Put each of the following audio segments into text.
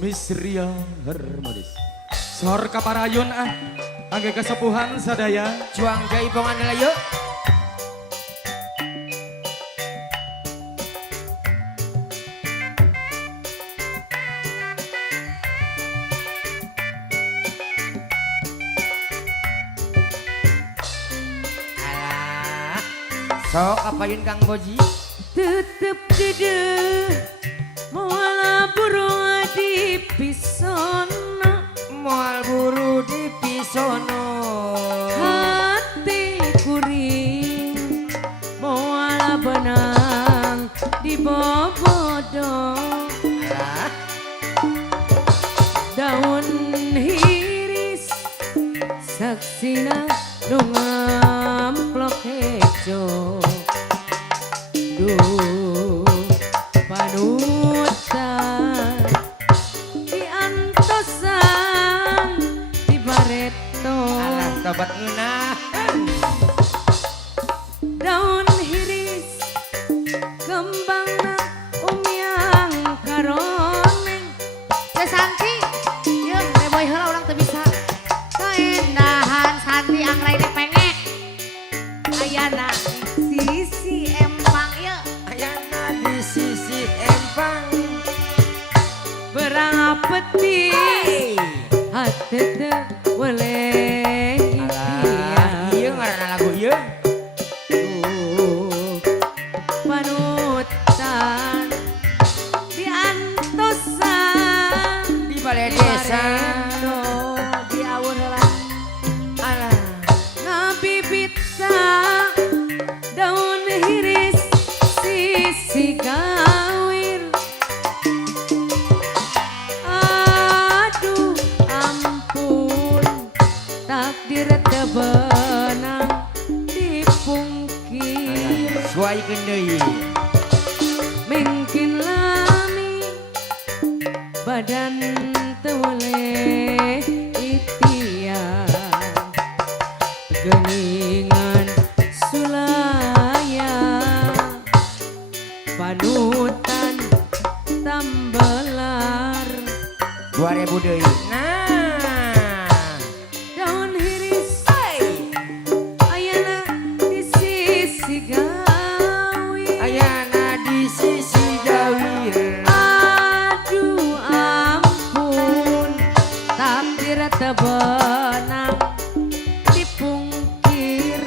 Miss Ria Harmonis. Sor kaparayun angge kesepuhan sadaya. Juang jaipongan nila yuk. Alah, sok apain Kang Boji? Tetep dede moal burung di pisono, Moal buru di pisono. hati kuring moal benang di bobodo. Alah, Daun hiris saksina nu ngamplok hejo. Duh panutan diantosan di bareto. alah tobat ngeunah. Daun hiris kembangna umyang karoneng. Santi, yeung reboy heula urang teu bisa. Kaendahan Santi angrai di pengek. Ayana sisi empang yeuh. Ayana di sisi empang. Berang peti hati teu boleh Alah, iya ngaranna lagu ieu. panutan diantosan Di balai di desa. bareto Di awur heula. Alah, ngabibita daun hiris sisi kawir. Aduh ampun takdir teu beunang dipungkir. suaikeun deui. Mungkin lami badan teu boleh itian. Geningan sulaya panutan tambelar. 2000 deui. Nah. Daun hiris ayana di sisi gawir. Ayana di sisi gawir. Aduh ampun takdir teu beunang dipungkir.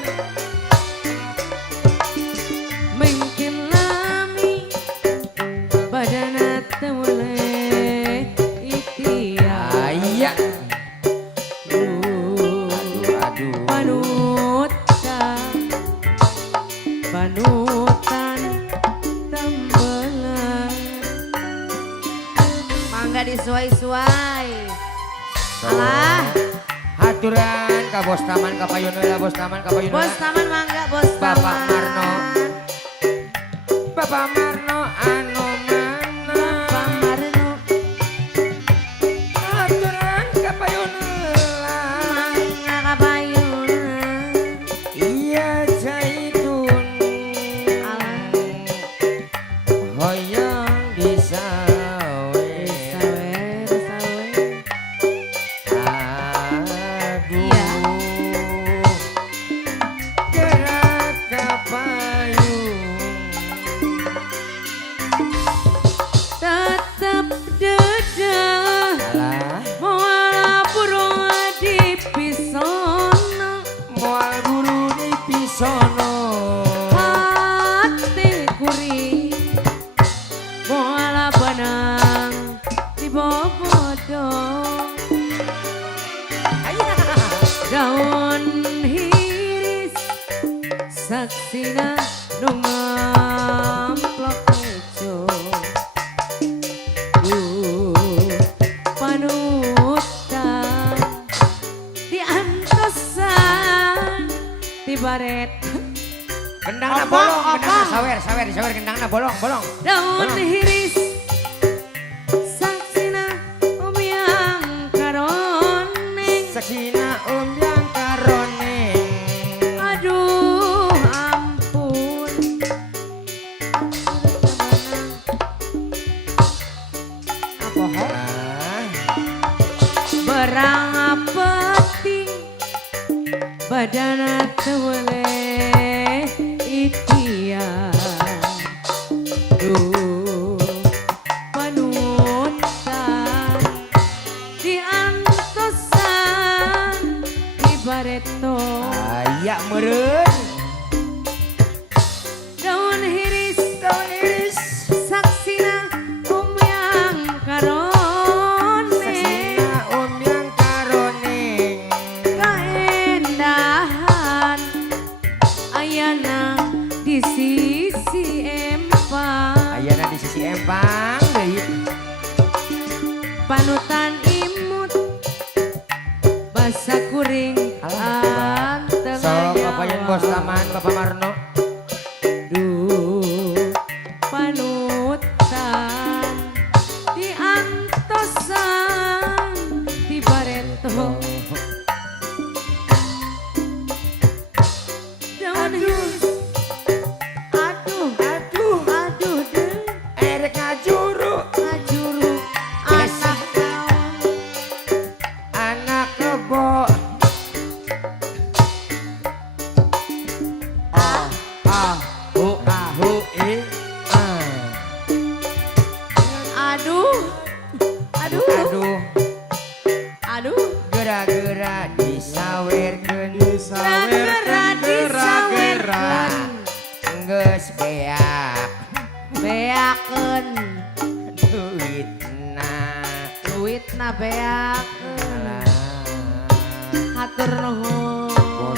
Mungkin lami badana teu boleh itian. Aya. Duh, Aduh. panutan tembelan. Mangga disuai-suai. Alah. Haturan ka bos taman ka payun heula bos taman ka payun Bos heula. taman mangga, bos Bapak taman. Marno. Bapak Marno anu mana? Pak Marno. Haturan ka payun heula. Mangga kapayunan. Iya zaitun. Alah. Hoyong di sawer. Sawer. Aduh. Iya. Gerak kapayun. Tetap dedah Alah, moal burung di pisono. moal buru di pisono. Hati kuring moal benang di bobodo. Daun hiris saksina nu ngamplok hejo. Panutan diantosan di baret. Gendangna Opang, bolong, gendangna opang. sawer gendangna bolong. Daun Bolong. hiris saksina umyang karoneng. Saksina yang karoneng. Aduh ampun Apa barang penting badana boleh ikhtiar duh panutan diantosan ibareto Ayak meureun. daun hiris saksina umyang karone Saksina yang karoneng. kaendahan ayana di sisi empang Ayana di sisi empang deui. panutan imut basa kuring anteng Sok papayan bos taman Bapak Marno. duh panutan diantosan di barento daun hiris aduh deh Erek ngajuru. ngajuru anak daun Anak kebo. Ahu eh. aduh aduh Aduh, aduh gera-gera disawerkeun. Gera-gera disawerkeun. Geus beak beakeun duitna. duitna beakeun hatur nuhun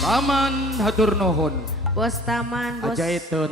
Taman hatur nuhun bos taman bos ajaitun